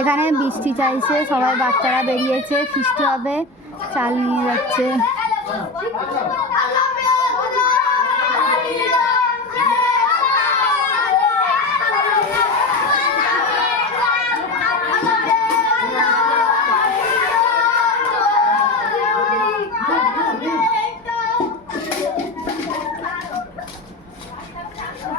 এখানে বৃষ্টি চাইছে সবাই বাচ্চারা বেরিয়েছে ফিস্টি হবে চাল নিয়ে যাচ্ছে।